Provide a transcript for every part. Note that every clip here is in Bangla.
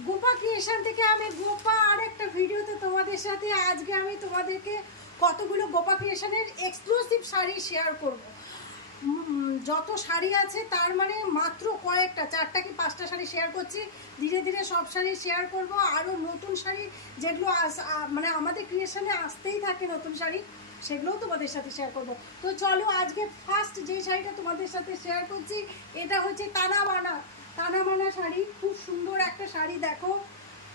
গোপা ক্রিয়েশন থেকে আমি গোপা আর একটা ভিডিওতে তোমাদের সাথে আজকে আমি তোমাদেরকে কতগুলো গোপা ক্রিয়েশনের এক্সক্লুসিভ শাড়ি শেয়ার করব। যত শাড়ি আছে তার মানে মাত্র কয়েকটা, চারটা কি পাঁচটা শাড়ি শেয়ার করছি। ধীরে ধীরে সব শাড়ি শেয়ার করব। আরও নতুন শাড়ি যেগুলো আস- মানে আমাদের ক্রিয়েশনে আসতেই থাকে নতুন শাড়ি, সেগুলোও তোমাদের সাথে শেয়ার করব। তো চলো আজকে ফার্স্ট যে শাড়িটা তোমাদের সাথে শেয়ার করছি, এটা হচ্ছে তানা বানা তানা শাড়ি, খুব সুন্দর একটা শাড়ি দেখো।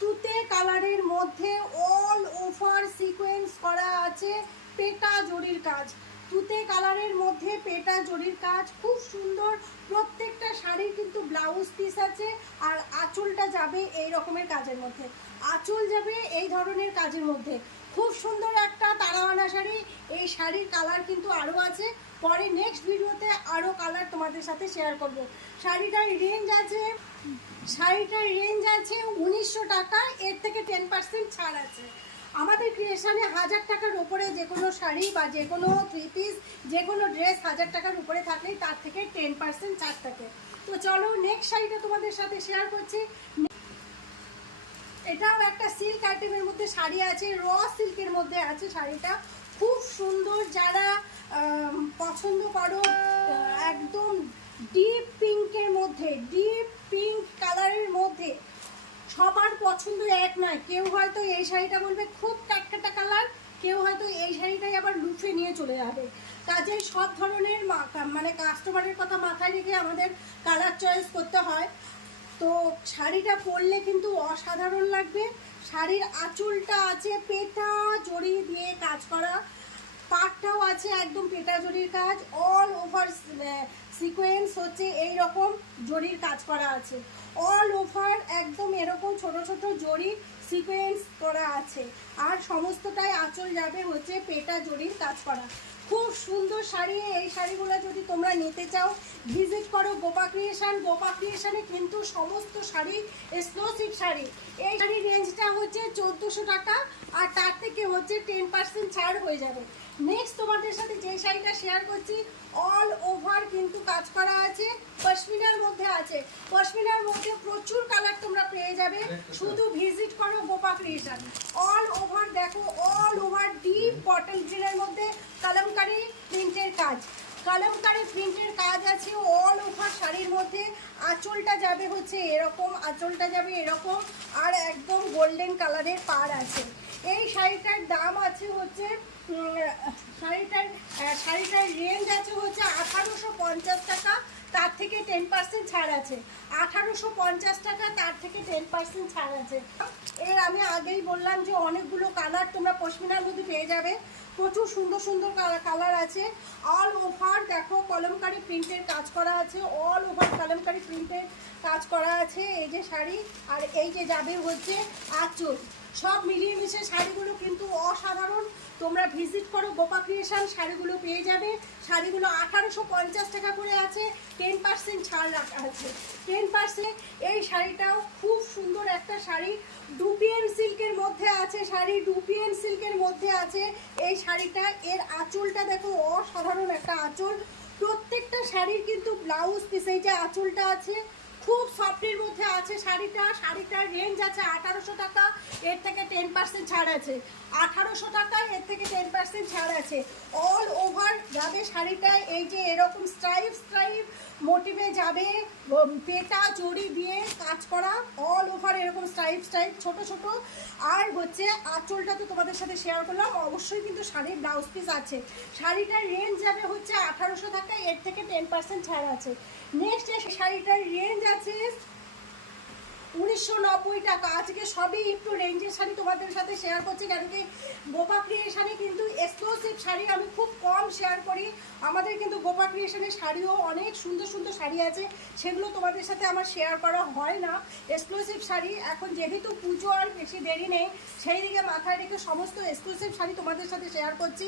তুতে কালারের মধ্যে অল ওভার সিকোয়েন্স করা আছে পেটা জরির কাজ। তুতে কালারের মধ্যে পেটা জরির কাজ, খুব সুন্দর। প্রত্যেকটা শাড়ির কিন্তু ব্লাউজ পিস আছে আর আঁচলটা যাবে এই রকমের কাজের মধ্যে। আঁচল যাবে এই ধরনের কাজের মধ্যে। খুব সুন্দর একটা তারাওয়ানা শাড়ি, এই শাড়ির কালার কিন্তু আরও আছে। পরে নেক্সট ভিডিওতে আরও কালার তোমাদের সাথে শেয়ার করব। শাড়িটার রেঞ্জ আছে, শাড়িটার রেঞ্জ আছে উনিশশো টাকা, এর থেকে টেন পার্সেন্ট ছাড় আছে। আমাদের ক্রিয়েশনে হাজার টাকার উপরে যে কোনো শাড়ি বা যে কোনো থ্রি পিস যে কোনো ড্রেস হাজার টাকার উপরে থাকলেই তার থেকে টেন পার্সেন্ট ছাড় থাকে। তো চলো নেক্সট শাড়িটা তোমাদের সাথে শেয়ার করছি। এটাও একটা সিল্ক আইটেমের মধ্যে শাড়ি আছে র সিল্কের মধ্যে আছে শাড়িটা। খুব সুন্দর যারা পছন্দ করো। একদম ডিপ পিঙ্কের মধ্যে ডিপ পিঙ্ক কালারের মধ্যে। সবার পছন্দ এক নয়। কেউ হয়তো এই শাড়িটা বলবে, খুব কাটকাটা কালার কেউ হয়তো এই শাড়িটাই আবার লুফে নিয়ে চলে যাবে। কাজেই সব ধরনের মানে কাস্টমারের কথা মাথায় রেখে আমাদের কালার চয়েস করতে হয়। তো শাড়িটা পরলে কিন্তু অসাধারণ লাগবে। শাড়ির আঁচলটা আছে পেটা জড়ি দিয়ে কাজ করা। পাটটাও আছে একদম পেটা জরির কাজ অল ওভার সিকোয়েন্স হচ্ছে এই রকম জরির কাজ করা আছে। অল ওভার একদম এরকম ছোট ছোট জরি সিকোয়েন্স করা আছে। আর সমস্তটাই আঁচল যাবে হচ্ছে পেটা জরির কাজ করা। খুব সুন্দর শাড়ি, এই শাড়িগুলো যদি তোমরা নিতে চাও ভিজিট করো গোপা ক্রিয়েশন গোপা ক্রিয়েশানে কিন্তু সমস্ত শাড়ি এক্সক্লুসিভ শাড়ি। এই শাড়ির রেঞ্জটা হচ্ছে চোদ্দোশো টাকা, আর তার থেকে হচ্ছে টেন পার্সেন্ট ছাড় হয়ে যাবে। নেক্সট তোমাদের সাথে যে শাড়িটা শেয়ার করছি অল ওভার কিন্তু কাজ করা আছে পশমিনার মধ্যে আছে। পশমিনার মধ্যে প্রচুর কালার তোমরা পেয়ে যাবে। শুধু ভিজিট করো গোপা ক্রিয়েশন অল ওভার দেখো অল ওভার ডিপ কটন গ্রিনের মধ্যে কলমকারি প্রিন্টের কাজ। কলমকারি প্রিন্টের কাজ আছে অল ওভার শাড়ির মধ্যে। আঁচলটা যাবে হচ্ছে এরকম আঁচলটা যাবে এরকম আর একদম গোল্ডেন কালারের পার আছে। এই শাড়িটার দাম আছে হচ্ছে শাড়িটার শাড়িটার রেঞ্জ আছে হচ্ছে আঠারোশো পঞ্চাশ টাকা, তার থেকে টেন পার্সেন্ট ছাড় আছে। আঠারোশো পঞ্চাশ টাকা, তার থেকে টেন পার্সেন্ট ছাড় আছে। এর আমি আগেই বললাম যে অনেকগুলো কালার তোমরা পশমিনার মধ্যে পেয়ে যাবে। প্রচুর সুন্দর সুন্দর কালার আছে। অল ওভার দেখো, কলমকারি প্রিন্টের কাজ করা আছে। অল ওভার কলমকারি প্রিন্টের কাজ করা আছে এই যে শাড়ি। আর এই যে যাবে হচ্ছে আঁচল। সব মিলিয়ে মিশে শাড়িগুলো কিন্তু অসাধারণ। তোমরা ভিজিট করো গোপা ক্রিয়েশন শাড়িগুলো পেয়ে যাবে। শাড়িগুলো আঠারোশো পঞ্চাশ টাকা করে আছে টেন পার্সেন্ট ছাড় রাখা আছে। টেন পার্সেন্ট এই শাড়িটাও খুব সুন্দর একটা শাড়ি। ডুপিয়ান সিল্কের মধ্যে আছে শাড়ি ডুপিয়ান সিল্কের মধ্যে আছে এই শাড়িটা। এর আঁচলটা দেখো, অসাধারণ একটা আঁচল। প্রত্যেকটা শাড়ির কিন্তু ব্লাউজ পিস এই যে আঁচলটা আছে খুব সফটের মধ্যে আছে। শাড়িটা, শাড়িটার রেঞ্জ আছে আঠারোশো টাকা, এর থেকে টেন পার্সেন্ট ছাড় আছে। আঠারোশো টাকা, এর থেকে টেন পার্সেন্ট ছাড় আছে। অল ওভার যাবে শাড়িটা, এই যে এরকম স্ট্রাইপ স্ট্রাইপ মোটিভে যাবে পেটা জড়ি দিয়ে কাজ করা অল ওভার এরকম স্ট্রাইপ স্ট্রাইপ ছোট ছোট। আর হচ্ছে, আঁচলটা তো তোমাদের সাথে শেয়ার করলাম, অবশ্যই কিন্তু শাড়ির ব্লাউজ পিস আছে। শাড়িটার রেঞ্জ যাবে হচ্ছে আঠারোশো টাকা, এর থেকে টেন পার্সেন্ট ছাড় আছে। নেক্সট শাড়িটার রেঞ্জ আছে উনিশশো নব্বই টাকা। আজকে সবই একটু রেঞ্জের শাড়ি তোমাদের সাথে শেয়ার করছি, কেন কি গোপা শাড়ি কিন্তু শাড়ি আমি খুব কম শেয়ার করি। আমাদের কিন্তু গোপা ক্রিয়েশনের শাড়িও অনেক সুন্দর সুন্দর শাড়ি আছে। সেগুলো তোমাদের সাথে আমার শেয়ার করা হয় না। এক্সক্লুসিভ শাড়ি। এখন যেহেতু পুজো আর বেশি দেরি নেই, সেই দিকে মাথায় রেখে সমস্ত এক্সক্লুসিভ শাড়ি তোমাদের সাথে শেয়ার করছি।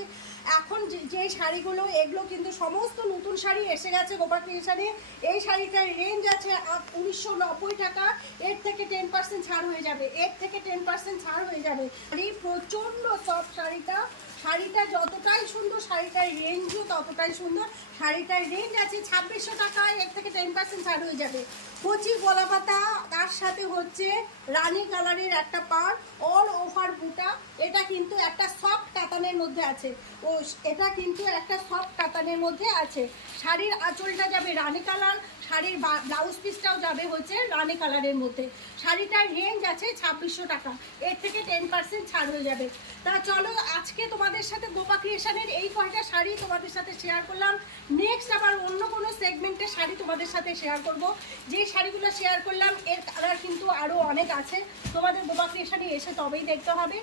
এখন যে শাড়িগুলো, এগুলো কিন্তু সমস্ত নতুন শাড়ি এসে গেছে গোপা ক্রিয়েশনে এই শাড়িটার রেঞ্জ আছে উনিশশো নব্বই টাকা। এর থেকে টেন পার্সেন্ট ছাড় হয়ে যাবে। এর থেকে টেন পার্সেন্ট ছাড় হয়ে যাবে। শাড়ি প্রচণ্ড সফট শাড়িটা শাড়িটা যতটাই সুন্দর, শাড়িটার রেঞ্জও ততটাই সুন্দর। শাড়িটার রেঞ্জ আছে ছাব্বিশশো টাকায়, এর থেকে টেন পার্সেন্ট ছাড় হয়ে যাবে। কচি গলাপাতা, তার সাথে হচ্ছে রানী কালারের একটা পার অল ওভার বুটা এটা কিন্তু একটা সফট কাতানের মধ্যে আছে। ও, এটা কিন্তু একটা সফট কাতানের মধ্যে আছে। শাড়ির আঁচলটা যাবে রানী কালার, শাড়ির ব্লাউজ পিসটাও যাবে হচ্ছে রানী কালারের মধ্যে। শাড়িটার রেঞ্জ আছে ছাব্বিশশো টাকা। এর থেকে টেন পার্সেন্ট ছাড় হয়ে যাবে। তা চলো, আজকে তোমাদের সাথে গোপা ক্রিয়েশনের এই কয়টা শাড়ি তোমাদের সাথে শেয়ার করলাম। নেক্সট আবার অন্য কোনো সেগমেন্টের শাড়ি তোমাদের সাথে শেয়ার করব। যে শাড়িগুলো শেয়ার করলাম, এর কালার কিন্তু আরও অনেক আছে। তোমাদের গোপা ক্রিয়েশনে এসে তবেই দেখতে হবে।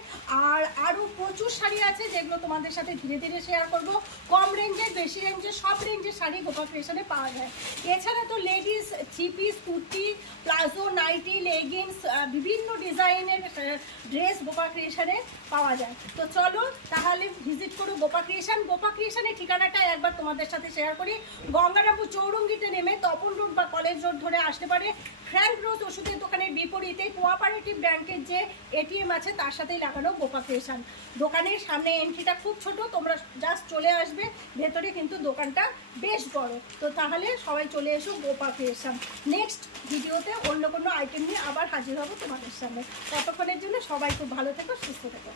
আর আরও প্রচুর শাড়ি আছে যেগুলো তোমাদের সাথে ধীরে ধীরে শেয়ার করব। কম রেঞ্জের বেশি রেঞ্জের সব রেঞ্জের শাড়ি গোপা ফেশনে পাওয়া যায়। এছাড়া তো ladies three piece kurti, palazzo, nightie, leggings বিভিন্ন ডিজাইনের ড্রেস গোপা ক্রিয়েশনে পাওয়া যায়। তো চলো তাহলে ভিজিট করো গোপা ক্রিয়েশন গোপা ক্রিয়েশনের ঠিকানাটা একবার তোমাদের সাথে শেয়ার করি। গঙ্গারামপুর চৌরঙ্গিতে নেমে তপন রোড কলেজ রোড ধরে আসতে পারে। ফ্র্যাঙ্ক রোজ ওষুধের দোকানের বিপরীতে কোঅপারেটিভ ব্যাংকের যে এটিএম আছে, তার সাথেই লাগানো গোপা ক্রিয়েশন দোকানের সামনে এন্ট্রিটা খুব ছোট, তোমরা জাস্ট চলে আসবে। ভেতরে কিন্তু দোকানটা বেশ বড়। তো তাহলে সবাই চলে এসো গোপা ক্রিয়েশন নেক্সট ভিডিওতে অন্য কোনো আইটেম নিয়ে আবার হাজির হব তোমাদের সামনে। ততক্ষণের জন্য সবাই খুব ভালো থেকো, সুস্থ থেকো।